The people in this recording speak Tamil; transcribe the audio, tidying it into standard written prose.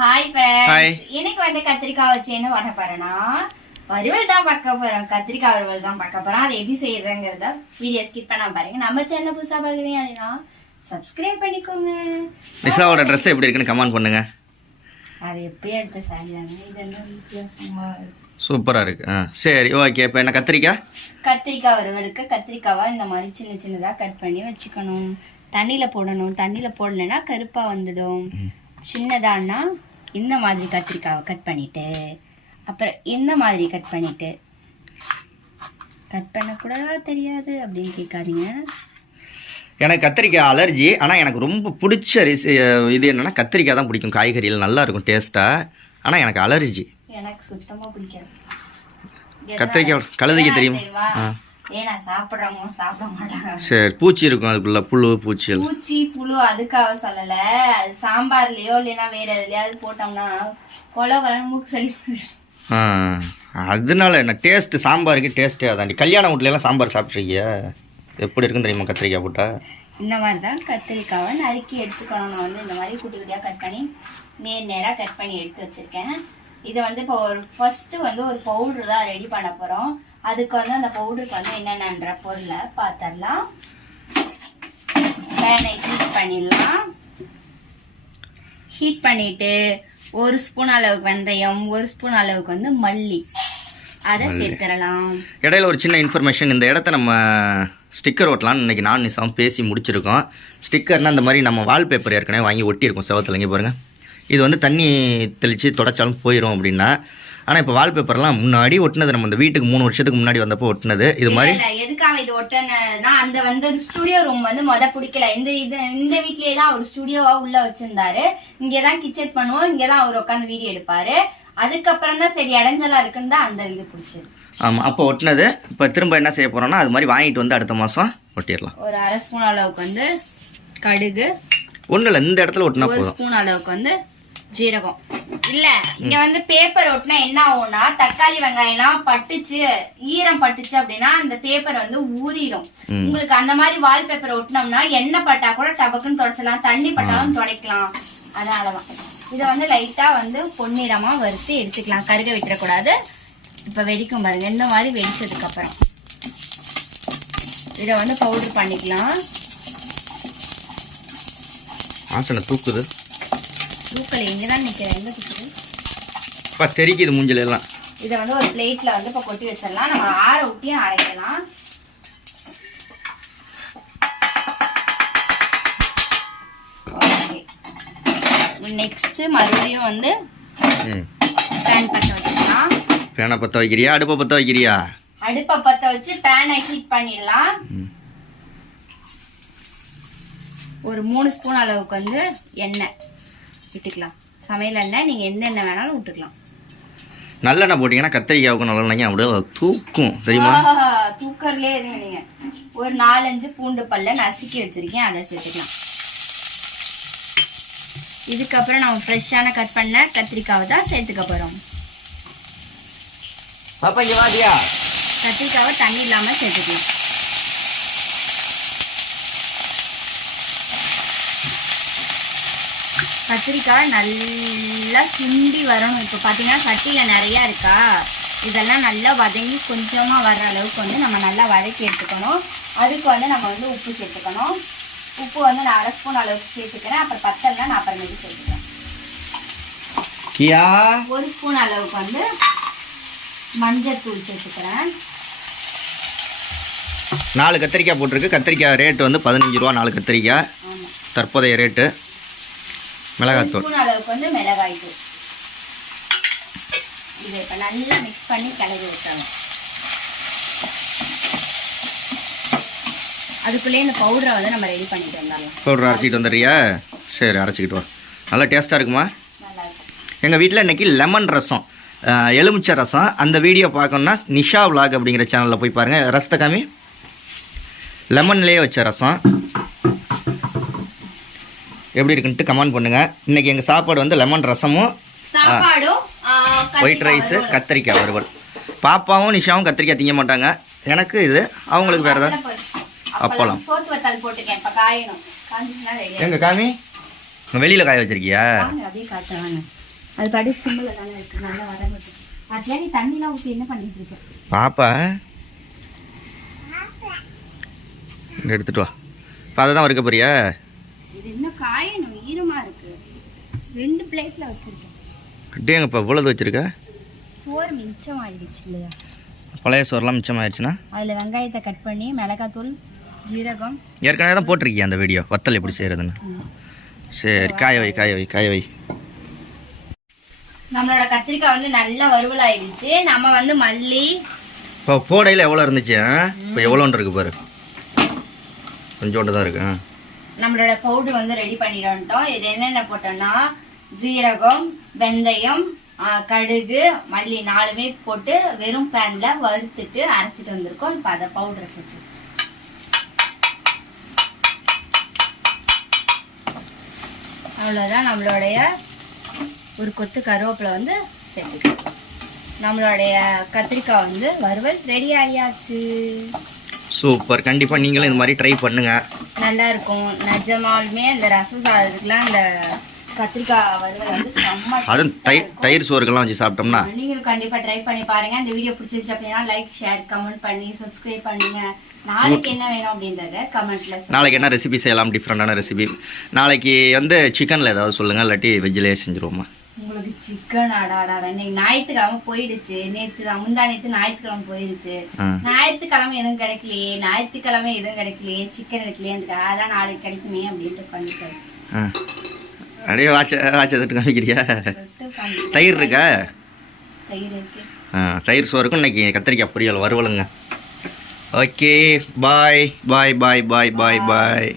ஹாய் ஃப்ரெண்ட்ஸ், இன்னைக்கு வந்து கத்திரிக்காய் வச்சு என்ன பண்ண போறேன்னா வறுவல் தான் பார்க்க போறோம். கத்திரிக்காய் வறுவல் தான் பார்க்க போறோம். அதை எப்படி செய்யறதுங்கிறத வீடியோ ஸ்கிப் பண்ணாம பாருங்க. நம்ம சேனல் புதுசா பாக்குறீங்க அப்படின்னா சப்ஸ்கிரைப் பண்ணிக்கோங்க. நிஷாவோட ட்ரெஸ் எப்படி இருக்குன்னு கமெண்ட் பண்ணுங்க. அது எப்பயும் எடுத்த சாரியாங்க, இது என்ன வித்தியாசமா சூப்பரா இருக்கு. சரி, ஓகே. இப்போ என்ன கத்திரிக்காய் வறுவலுக்கு கத்திரிக்காவை இந்த மாதிரி சின்ன சின்னதா கட் பண்ணி வச்சுக்கணும். தண்ணியில போடணும். தண்ணியில போடலைன்னா கருப்பா வந்துடும். சின்னதான்னா இந்த மாதிரி கத்திரிக்காவை கட் பண்ணிட்டு அப்புறம் இந்த மாதிரி கட் பண்ணிட்டு கட் பண்ணக்கூடாதா தெரியாது அப்படின்னு கேட்காதீங்க. எனக்கு கத்திரிக்காய் அலர்ஜி. ஆனால் எனக்கு ரொம்ப பிடிச்ச இது என்னன்னா கத்திரிக்காய் தான் பிடிக்கும். காய்கறியில் நல்லா இருக்கும் டேஸ்ட்டாக. ஆனால் எனக்கு அலர்ஜி. எனக்கு சுத்தமாக பிடிக்காது கத்திரிக்காய். கழுதைக்கு தெரியுமா? ஏன்னா சாப்பிட்றவங்க சாப்பிட மாட்டாங்க. சரி, பூச்சி இருக்கும் அதுக்குள்ள, புழு பூச்சி புழு அதுக்காக சொல்லல. அது சாம்பார்லயோ இல்லைன்னா வேற எதுலயாவது போட்டோம்னா கொலை மூக்கு சளி. அதனால என்ன டேஸ்ட், சாம்பாருக்கு டேஸ்ட்டே அதாண்டி. கல்யாண வீட்ல எல்லாம் சாம்பார் சாப்பிட்ருக்கிய எப்படி இருக்குன்னு தெரியுமா? கத்திரிக்காய் போட்டா இந்த மாதிரி தான் கத்திரிக்காவை நறுக்கி எடுத்துக்கணும். நான் வந்து இந்த மாதிரி குட்டி குட்டியாக கட் பண்ணி நேராக கட் பண்ணி எடுத்து வச்சிருக்கேன். இதை வந்து இப்போ ஃபர்ஸ்ட்டு வந்து ஒரு பவுடர் தான் ரெடி பண்ண போகிறோம். அதுக்கு வந்து அந்த பவுடருக்கு வந்து என்னென்னன்ற பொருளை பார்த்துடலாம். பேனை ஹீட் பண்ணிடலாம். ஹீட் பண்ணிட்டு ஒரு ஸ்பூன் அளவுக்கு வெந்தயம், ஒரு ஸ்பூன் அளவுக்கு வந்து மல்லி, அதை சேர்த்துடலாம். இடையில ஒரு சின்ன இன்ஃபர்மேஷன். இந்த இடத்த நம்ம ஸ்டிக்கர் ஓட்டலாம்னு இன்னைக்கு நான் நிஷாவும் பேசி முடிச்சிருக்கோம். ஸ்டிக்கர்னால் இந்த மாதிரி நம்ம வால்பேப்பர் ஏற்கனவே வாங்கி ஒட்டியிருக்கோம் செவத்தில். இங்கே பாருங்கள், இது வந்து தண்ணி தெளித்து தொடச்சாலும் போயிடும் அப்படின்னா. ஆனால் இப்போ வால்பேப்பர்லாம் முன்னாடி ஒட்டினது, நம்ம இந்த வீட்டுக்கு 3 வருஷத்துக்கு முன்னாடி வந்தப்போ ஒட்டினது. இது மாதிரி எதுக்காக இது ஒட்டினா அந்த வந்து ஒரு ஸ்டுடியோ ரூம் வந்து பிடிக்கல. இந்த வீட்லயே தான் ஒரு ஸ்டுடியோவா உள்ள வச்சிருந்தாரு. இங்கேதான் கிச்சன் பண்ணுவோம், இங்கேதான் அவர் உட்காந்து வீடியோ எடுப்பாரு. அதுக்கப்புறம் தான் சரி இடைஞ்சலா இருக்குன்னு தான் அந்த வீடு பிடிச்சது. ஆமாம், அப்போ ஒட்டினது. இப்போ திரும்ப என்ன செய்ய போகிறோம்னா அது மாதிரி வாங்கிட்டு வந்து அடுத்த மாதம் ஒட்டிடலாம். ஒரு அரை ஸ்பூன் அளவுக்கு வந்து கடுகு, ஒன்றும் இல்லை இந்த இடத்துல ஒட்டினா போதும். 1 ஸ்பூன் அளவுக்கு வந்து ஜீரகம். இல்ல இங்க வந்து பேப்பர் ஒட்டினா என்ன ஆகும்னா தக்காளி வெங்காயம்லாம் பட்டுச்சு, ஈரம் பட்டுச்சு அப்படின்னா அந்த பேப்பர் வந்து ஊறிடும். உங்களுக்கு அந்த மாதிரி வால் பேப்பர் ஒட்டினோம்னா எண்ணெய் பட்டா கூட டபக்குன்னு தொடச்சலாம், தண்ணி பட்டாலும் துடைக்கலாம். அதனாலதான் இதை வந்து லைட்டா வந்து பொன்னிறமா வறுத்து எடுத்துக்கலாம். கருக விட்டுறக்கூடாது. இப்ப வெடிக்கும் பாருங்க. இந்த மாதிரி வெடிச்சதுக்கு அப்புறம் இதை வந்து பவுடர் பண்ணிக்கலாம். தூக்குது தூக்கல, இங்கதான் நிக்கிறேன். எங்க தூக்குது? தெரிக்குது மூஞ்சில எல்லாம். இதை வந்து ஒரு பிளேட்ல வந்து இப்ப கொட்டி வச்சிடலாம். நம்ம ஆற ஊட்டியும் அரைக்கலாம். நெக்ஸ்ட் மறுபடியும் வந்து பேன் பத்த வச்சுக்கலாம். பேனை பத்த வைக்கிறியா அடுப்பை பத்த வைக்கிறியா? அடுப்பை பத்த வச்சு பேனை ஹீட் பண்ணிடலாம். ஒரு 3 ஸ்பூன் அளவுக்கு வந்து எண்ணெய் விட்டுக்கலாம். சமையல் எண்ணெய், நீங்க எந்த எண்ணெய் வேணாலும் விட்டுக்கலாம். நல்லெண்ணெய் போட்டீங்கன்னா கத்திரிக்காவுக்கு நல்லெண்ணெய் அப்படியே தூக்கும் தெரியுமா? தூக்கர்லயே இருங்க. நீங்க ஒரு 4-5 பூண்டு பல்ல நசுக்கி வச்சிருக்கேன், அதை சேர்த்துக்கலாம். இதுக்கப்புறம் நம்ம ஃப்ரெஷ்ஷான கட் பண்ண கத்திரிக்காவை தான் சேர்த்துக்க போறோம். கத்திரிக்காவை தண்ணி இல்லாம சேர்த்துக்கலாம். கத்திரிக்காய் நல்லா சுண்டி வரணும். இப்போ பார்த்தீங்கன்னா சட்டியில் நிறையா இருக்கா, இதெல்லாம் நல்லா வதங்கி கொஞ்சமாக வர்ற அளவுக்கு வந்து நம்ம நல்லா வதக்கி எடுத்துக்கணும். அதுக்கு வந்து நம்ம வந்து உப்பு சேர்த்துக்கணும். உப்பு வந்து நான் அரை ஸ்பூன் அளவுக்கு சேர்த்துக்கிறேன். அப்புறம் பத்தல்னா நான் அப்புறமேட்டு சேர்த்துக்கிறேன். 1 ஸ்பூன் அளவுக்கு வந்து மஞ்சள் தூள் சேர்த்துக்கிறேன். 4 கத்திரிக்காய் போட்டிருக்கு. கத்திரிக்காய் ரேட்டு வந்து 15 ரூபா 4 கத்திரிக்காய் தற்போதைய ரேட்டு. மிளகாய்த்தூள் அளவுக்கு வந்து மிளகாய் தூள். இதை இப்போ நல்லா மிக்ஸ் பண்ணி கிளறி விட்டுறோம். அதுக்குள்ளேயே இந்த பவுடரை வந்து நம்ம ரெடி பண்ணிட்டு வந்துடலாம். பவுடர் அரைச்சிக்கிட்டு வந்துடுறியா? சரி, அரைச்சிக்கிட்டு வா. நல்லா டேஸ்ட்டாக இருக்குமா? நல்லா இருக்கும். எங்கள் வீட்டில் இன்றைக்கி லெமன் ரசம், எலுமிச்சை ரசம். அந்த வீடியோ பார்க்கணுன்னா நிஷா விலாக் அப்படிங்கிற சேனலில் போய் பாருங்கள். ரசத்தை காமி. லெமன்லேயே வச்ச ரசம் எப்படி இருக்குன்ட்டு கமெண்ட் பண்ணுங்க. இன்னைக்கு எங்கள் சாப்பாடு வந்து லெமன் ரசமும் ஒயிட் ரைஸு, கத்திரிக்காய் வறுவல். பாப்பாவும் நிஷாவும் கத்திரிக்காய் திங்க மாட்டாங்க. எனக்கு இது, அவங்களுக்கு வேறு ஏதாவது அப்பளம். எங்க காமி வெளியில் காய வச்சிருக்கியா? அது படி சிம்பிள் தானே இருக்கு, நல்லா வர மாட்டேங்குது. அதுல நீ தண்ணிலாம் ஊற்றி என்ன பண்ணிட்டு இருக்க? பாப்பா இங்க எடுத்துட்டு வா. இப்போ அதை தான் வறுக்க போறியா? இது இன்னும் காயணும், ஈரமா இருக்கு. 2 பிளேட்ல வச்சிருக்கேன். அப்படியேங்கப்பா இவ்வளவு வச்சிருக்க? சோறு மிச்சம் ஆயிடுச்சு இல்லையா? பழைய சோறுலாம் மிச்சம் ஆயிடுச்சுன்னா அதுல வெங்காயத்தை கட் பண்ணி மிளகாத்தூள், ஜீரகம் ஏற்கனவே தான் போட்டிருக்கியா அந்த வீடியோ வத்தல் எப்படி செய்யறதுன்னு? சரி காய வை காய வை காய வை. நம்மளோட கத்திரிக்காய் வந்து நல்லா வறுவல் ஆயிடுச்சு. நம்ம வந்து மல்லி இப்போ போடையில் எவ்வளோ இருந்துச்சு? இப்போ எவ்வளோன்னு இருக்கு பாரு, கொஞ்சோண்டு தான் இருக்கு. நம்மளோட பவுடர் வந்து ரெடி பண்ணிட்டோம். இது என்னென்ன போட்டோம்னா ஜீரகம், வெந்தயம், கடுகு, மல்லி 4மே போட்டு வெறும் பேன்ல வறுத்துட்டு அரைச்சிட்டு வந்திருக்கோம். இப்போ அதை பவுடரை போட்டு அவ்வளோதான். நம்மளுடைய ஒரு கொத்து கருவேப்பிலை வந்து சேர்த்துக்கணும். நம்மளுடைய கத்திரிக்காய் வந்து வறுவல் ரெடி ஆயாச்சு. சூப்பர். கண்டிப்பாக நீங்களும் இந்த மாதிரி ட்ரை பண்ணுங்க, நல்லா இருக்கும். நிஜமாலுமே இந்த ரசம் சாதத்துக்குலாம் இந்த கத்திரிக்காய் வறுவல் வந்து செம்ம. அதுவும் தயிர் சோறுக்கெல்லாம் வச்சு சாப்பிட்டோம்னா நீங்களும் கண்டிப்பா ட்ரை பண்ணி பாருங்க. இந்த வீடியோ பிடிச்சிருச்சு அப்படின்னா லைக், ஷேர், கமெண்ட் பண்ணி சப்ஸ்கிரைப் பண்ணுங்க. நாளைக்கு என்ன வேணும் அப்படின்றத கமெண்ட்ல சொல்லுங்க. நாளைக்கு என்ன ரெசிபி செய்யலாம், டிஃப்ரெண்டான ரெசிபி. நாளைக்கு வந்து சிக்கனில் ஏதாவது சொல்லுங்கள், இல்லாட்டி வெஜ்ஜிலே செஞ்சுருவோமா? உங்களுக்கு சிக்கன் ஆடாடா இன்னைக்கு ஞாயிற்றுக்கிழமை போயிடுச்சு. முந்தா நேற்று ஞாயிற்றுக்கிழமை போயிடுச்சு. ஞாயிற்றுக்கிழமை எதுவும் கிடைக்கலையே, ஞாயிற்றுக்கிழமை எதுவும் கிடைக்கலையே, சிக்கன் எடுக்கலையே, அதான் நாளைக்கு கிடைக்குமே அப்படின்ட்டு பண்ணிட்டேன். அப்படியே வாட்சத்துட்டு காமிக்கிறியா? தயிர் இருக்கா? தயிர் இருக்கு. தயிர் சோறுக்கும் இன்னைக்கு கத்திரிக்காய் பொரியல் வறுவலுங்க. ஓகே பாய் பாய் பாய் பாய் பாய் பாய்.